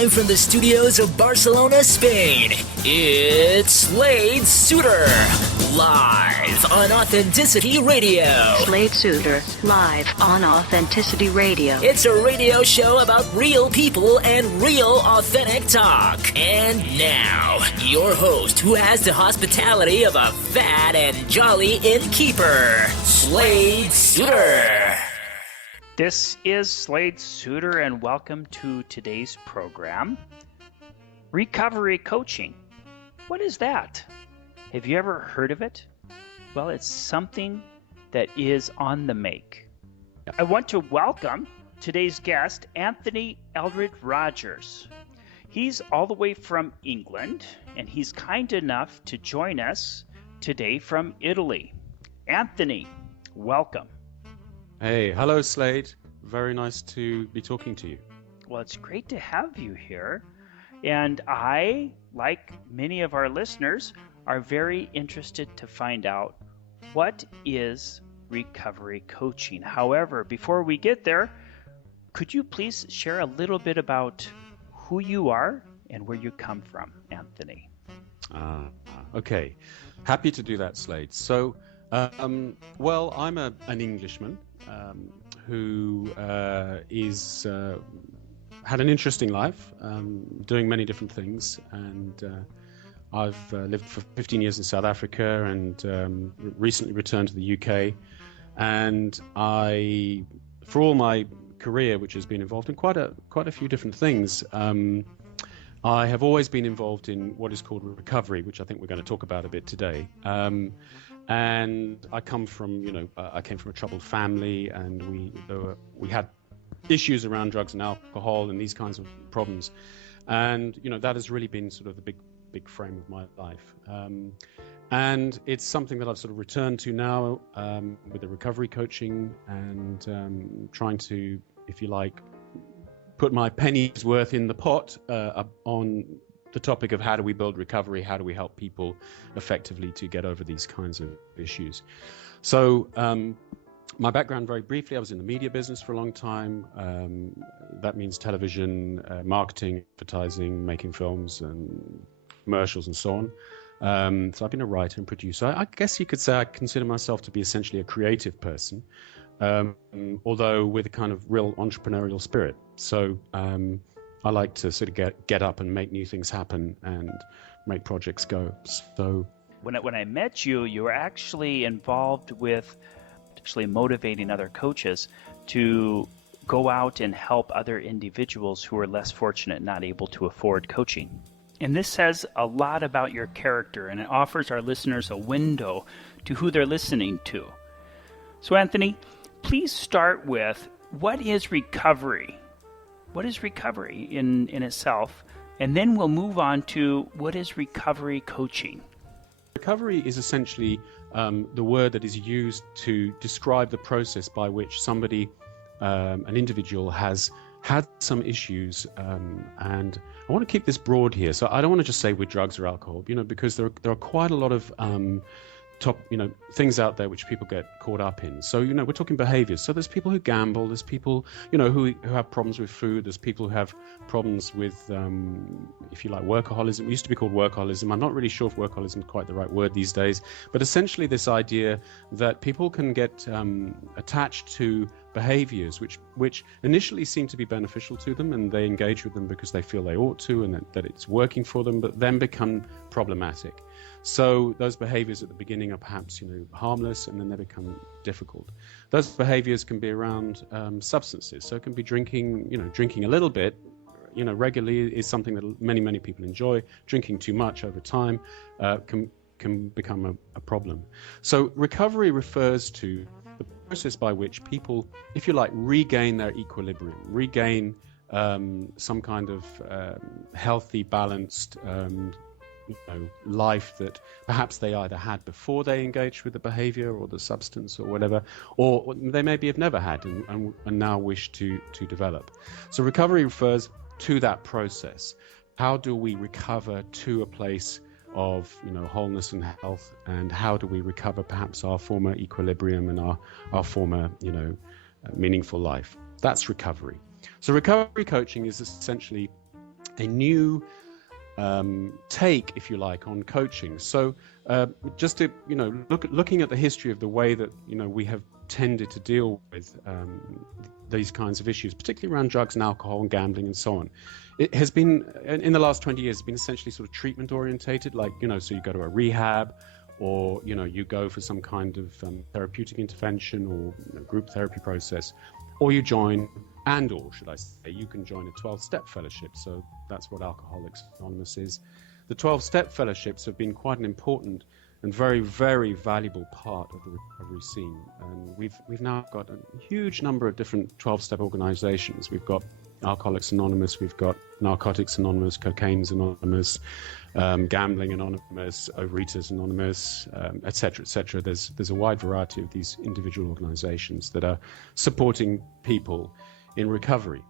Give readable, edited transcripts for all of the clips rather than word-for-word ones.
Live from the studios of Barcelona, Spain, it's Slade Suiter. Live on Authenticity Radio. Slade Suiter, live on Authenticity Radio. It's a radio show about real people and real authentic talk. And now, your host who has the hospitality of a fat and jolly innkeeper, Slade Suiter. This is Slade Suiter, and welcome to today's program, Recovery Coaching. What is that? Have you ever heard of it? Well, it's something that is on the make. I want to welcome today's guest, Anthony Eldridge Rogers. He's all the way from England, and he's kind enough to join us today from Italy. Anthony, welcome. Hey, hello Slade. Very nice to be talking to you. Well, it's great to have you here. And I, like many of our listeners, are very interested to find out what is recovery coaching. However, before we get there, could you please share a little bit about who you are and where you come from, Anthony? Okay, happy to do that, Slade. So, well, I'm an Englishman who is had an interesting life, doing many different things, and I've lived for 15 years in South Africa and recently returned to the UK. And I, for all my career, which has been involved in quite a few different things, I have always been involved in what is called recovery, which I think we're going to talk about a bit today. And I come from, I came from a troubled family, and we had issues around drugs and alcohol and these kinds of problems. And, that has really been sort of the big frame of my life. And it's something that I've sort of returned to now with the recovery coaching and trying to, if you like, put my penny's worth in the pot on the topic of how do we build recovery, how do we help people effectively to get over these kinds of issues. So my background, very briefly, I was in the media business for a long time. That means television, marketing, advertising, making films and commercials and so on. So I've been a writer and producer. I guess you could say I consider myself to be essentially a creative person, although with a kind of real entrepreneurial spirit. So I like to sort of get up and make new things happen and make projects go. So when I met you, you were actually involved with actually motivating other coaches to go out and help other individuals who are less fortunate, not able to afford coaching. And this says a lot about your character, and it offers our listeners a window to who they're listening to. So Anthony, please start with, what is recovery? What is recovery in itself? And then we'll move on to, what is recovery coaching? Recovery is essentially the word that is used to describe the process by which somebody, an individual, has had some issues, and I want to keep this broad here. So I don't want to just say with drugs or alcohol, because there are quite a lot of things out there which people get caught up in. So, we're talking behaviors. So there's people who gamble, there's people, who have problems with food, there's people who have problems with, if you like, workaholism. It used to be called workaholism. I'm not really sure if workaholism is quite the right word these days, but essentially this idea that people can get attached to behaviors which initially seem to be beneficial to them, and they engage with them because they feel they ought to, and that it's working for them, but then become problematic. So those behaviors at the beginning are perhaps, harmless, and then they become difficult. Those behaviors can be around substances. So it can be drinking, drinking a little bit, regularly is something that many people enjoy. Drinking too much over time can become a problem. So recovery refers to the process by which people, if you like, regain their equilibrium, regain some kind of healthy, balanced life that perhaps they either had before they engaged with the behavior or the substance or whatever, or they maybe have never had and now wish to develop. So recovery refers to that process. How do we recover to a place of wholeness and health, and how do we recover perhaps our former equilibrium and our former meaningful life? That's recovery. So recovery coaching is essentially new take, if you like, on coaching. So just to, looking at the history of the way that, we have tended to deal with these kinds of issues, particularly around drugs and alcohol and gambling and so on. It has been, in the last 20 years, it's been essentially sort of treatment orientated, like, so you go to a rehab, or, you go for some kind of therapeutic intervention or group therapy process, or you join, or should I say, you can join a 12-step fellowship. So that's what Alcoholics Anonymous is. The 12-step fellowships have been quite an important and very, very valuable part of the recovery scene. And we've now got a huge number of different 12-step organizations. We've got Alcoholics Anonymous, we've got Narcotics Anonymous, Cocaine's Anonymous, Gambling Anonymous, Overeaters Anonymous, et cetera, et cetera. There's a wide variety of these individual organizations that are supporting people in recovery.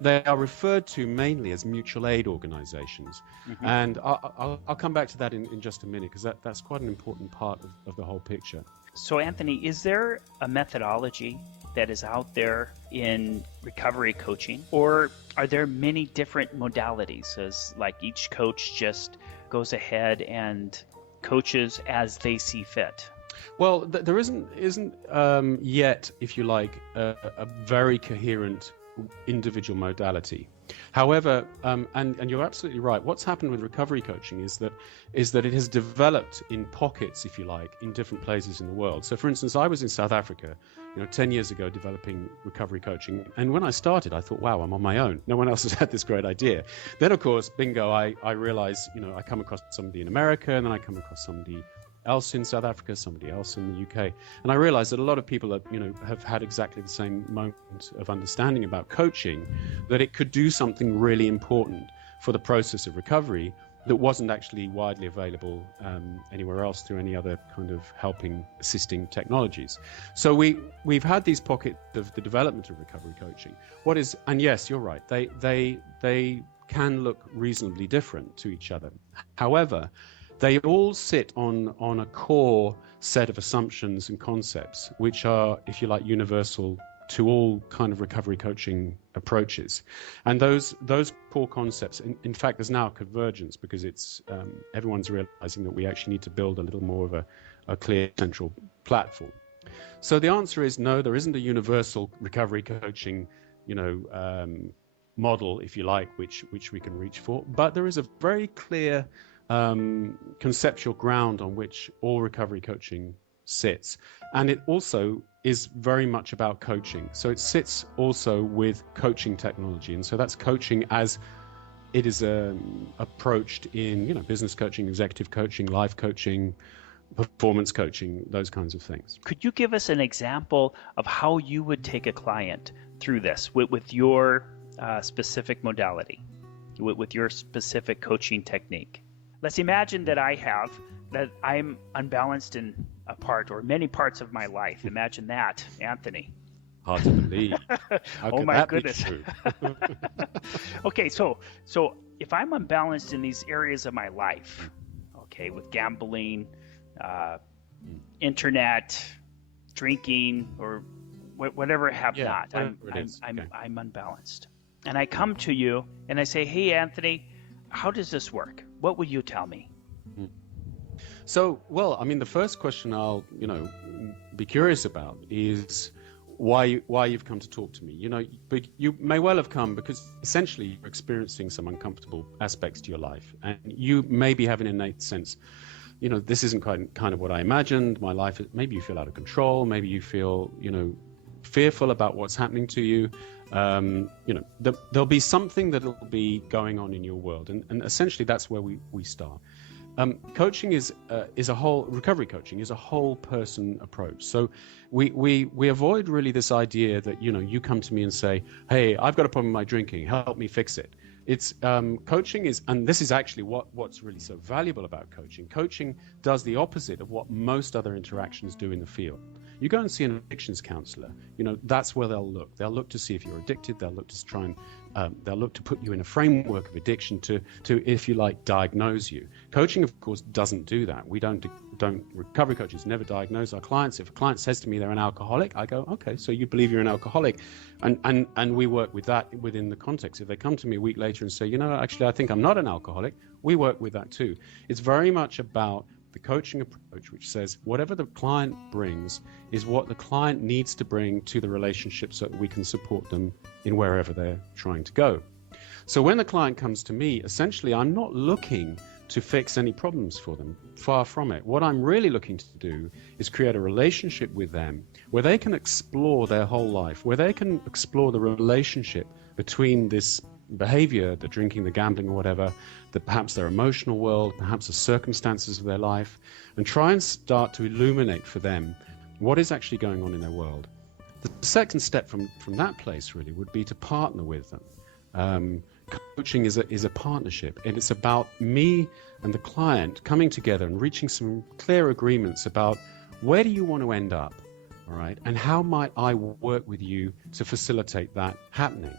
They are referred to mainly as mutual aid organizations. Mm-hmm. And I'll come back to that in just a minute, because that's quite an important part of the whole picture. So, Anthony, is there a methodology that is out there in recovery coaching, or are there many different modalities, as like each coach just goes ahead and coaches as they see fit? Well, there isn't yet, if you like, a very coherent individual modality. However, and you're absolutely right, what's happened with recovery coaching is that it has developed in pockets, if you like, in different places in the world. So, for instance, I was in South Africa, 10 years ago, developing recovery coaching. And when I started, I thought, wow, I'm on my own. No one else has had this great idea. Then, of course, bingo, I realized, I come across somebody in America, and then I come across somebody else in South Africa, somebody else in the UK. And I realized that a lot of people have had exactly the same moment of understanding about coaching, that it could do something really important for the process of recovery that wasn't actually widely available anywhere else through any other kind of assisting technologies. So we've had these pockets of the development of recovery coaching. And yes, you're right, they can look reasonably different to each other. However, they all sit on a core set of assumptions and concepts, which are, if you like, universal to all kind of recovery coaching approaches. And those core concepts, in fact, there's now a convergence, because it's everyone's realizing that we actually need to build a little more of a clear central platform. So the answer is no, there isn't a universal recovery coaching, model, if you like, which we can reach for, but there is a very clear conceptual ground on which all recovery coaching sits. And it also is very much about coaching. So it sits also with coaching technology. And so that's coaching as it is approached in business coaching, executive coaching, life coaching, performance coaching, those kinds of things. Could you give us an example of how you would take a client through this with your specific modality, with your specific coaching technique? Let's imagine that I'm unbalanced in a part or many parts of my life. Imagine that, Anthony. Hard to believe. Oh my goodness. Okay, so if I'm unbalanced in these areas of my life, okay, with gambling, internet, drinking, or whatever not, I'm unbalanced. And I come to you and I say, hey, Anthony, how does this work? What would you tell me? So, well, I mean, the first question I'll, be curious about is why you've come to talk to me. But you may well have come because essentially you're experiencing some uncomfortable aspects to your life, and you maybe have an innate sense, this isn't kind of what I imagined. My life, maybe you feel out of control. Maybe you feel, fearful about what's happening to you. There'll be something that'll be going on in your world, and essentially that's where we start. Coaching is a whole recovery coaching is a whole person approach. So we avoid really this idea that you come to me and say, hey, I've got a problem with my drinking, help me fix it. It's coaching is, and this is actually what's really so valuable about coaching. Coaching does the opposite of what most other interactions do in the field. You go and see an addictions counselor, that's where they'll look. They'll look to see if you're addicted. They'll look to try and they'll look to put you in a framework of addiction to, if you like, diagnose you. Coaching, of course, doesn't do that. We don't recovery coaches never diagnose our clients. If a client says to me they're an alcoholic, I go, okay, so you believe you're an alcoholic, and we work with that within the context. If they come to me a week later and say, actually, I think I'm not an alcoholic, we work with that too. It's very much about the coaching approach, which says whatever the client brings is what the client needs to bring to the relationship so that we can support them in wherever they're trying to go. So when the client comes to me, essentially, I'm not looking to fix any problems for them. Far from it. What I'm really looking to do is create a relationship with them where they can explore their whole life, where they can explore the relationship between this behavior, the drinking, the gambling, or whatever, that perhaps their emotional world, perhaps the circumstances of their life, and try and start to illuminate for them what is actually going on in their world. The second step from that place really would be to partner with them. Coaching is a partnership, and it's about me and the client coming together and reaching some clear agreements about where do you want to end up, all right, and how might I work with you to facilitate that happening.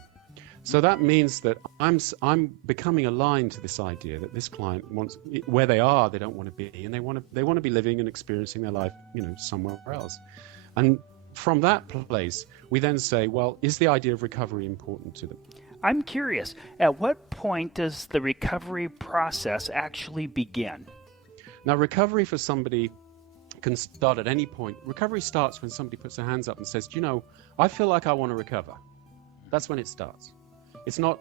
So that means that I'm becoming aligned to this idea that this client wants, where they are, they don't want to be, and they want to be living and experiencing their life, somewhere else. And from that place, we then say, well, is the idea of recovery important to them? I'm curious, at what point does the recovery process actually begin? Now, recovery for somebody can start at any point. Recovery starts when somebody puts their hands up and says, I feel like I want to recover. That's when it starts. It's not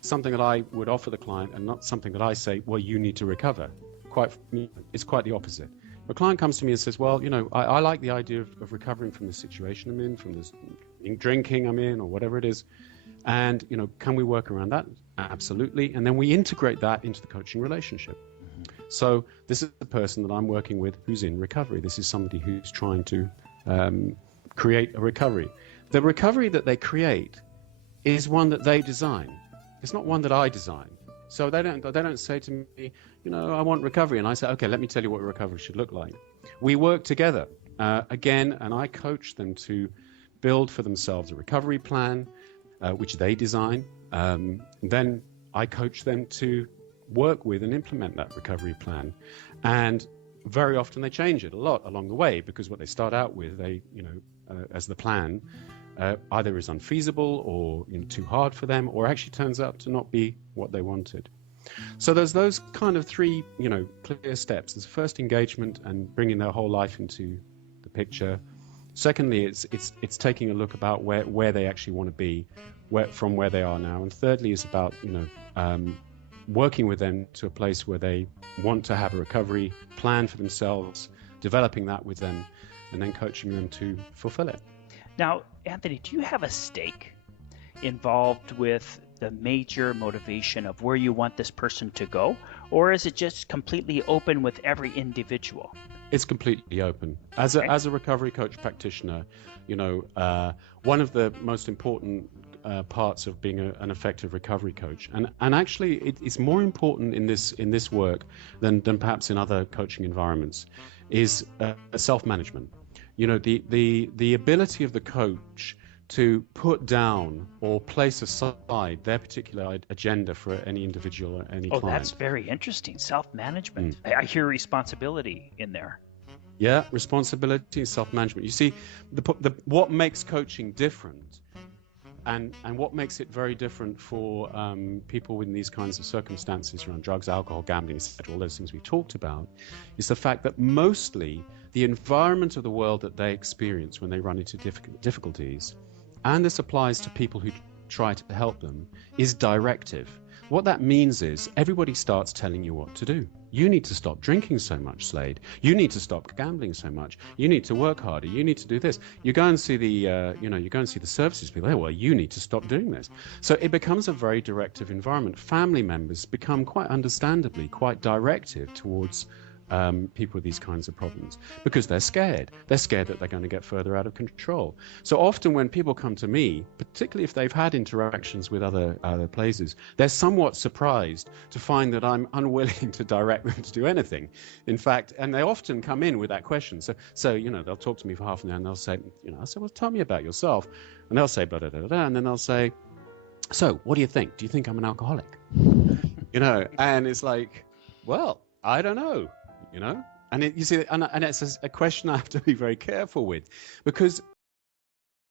something that I would offer the client and not something that I say, well, you need to recover. It's quite the opposite. A client comes to me and says, well, I like the idea of recovering from the situation I'm in, from this drinking I'm in, or whatever it is. And, can we work around that? Absolutely. And then we integrate that into the coaching relationship. Mm-hmm. So this is the person that I'm working with who's in recovery. This is somebody who's trying to create a recovery. The recovery that they create is one that they design. It's not one that I design. So they don't say to me, I want recovery. And I say, okay, let me tell you what recovery should look like. We work together again, and I coach them to build for themselves a recovery plan, which they design. Then I coach them to work with and implement that recovery plan. And very often they change it a lot along the way, because what they start out with, as the plan, either is unfeasible or too hard for them, or actually turns out to not be what they wanted. So there's those kind of three, clear steps. There's first engagement and bringing their whole life into the picture. Secondly, it's taking a look about where they actually want to be, from where they are now. And thirdly is about working with them to a place where they want to have a recovery plan for themselves, developing that with them, and then coaching them to fulfill it. Now, Anthony, do you have a stake involved with the major motivation of where you want this person to go, or is it just completely open with every individual? It's completely open. As a recovery coach practitioner, one of the most important parts of being an effective recovery coach, and actually it's more important in this work than perhaps in other coaching environments, is self-management. The ability of the coach to put down or place aside their particular agenda for any individual or any client. Oh, that's very interesting. Self-management. I hear responsibility in there. Yeah, responsibility and self-management. You see, what makes coaching different, and what makes it very different for people in these kinds of circumstances around drugs, alcohol, gambling, etc., all those things we talked about, is the fact that mostly the environment of the world that they experience when they run into difficulties, and this applies to people who try to help them, is directive. What that means is everybody starts telling you what to do. You need to stop drinking so much, Slade. You need to stop gambling so much. You need to work harder. You need to do this. You go and see the services people. Well, you need to stop doing this. So it becomes a very directive environment. Family members become quite understandably quite directive towards people with these kinds of problems, because they're scared. They're scared that they're going to get further out of control. So often when people come to me, particularly if they've had interactions with other places, they're somewhat surprised to find that I'm unwilling to direct them to do anything. In fact, and they often come in with that question. So you know, they'll talk to me for half an hour and they'll say, you know, I say, well, tell me about yourself. And they'll say, blah, blah, blah, blah, and then they'll say, so what do you think? Do you think I'm an alcoholic? You know, and it's like, well, I don't know. You know, and you see, and it's a question I have to be very careful with, because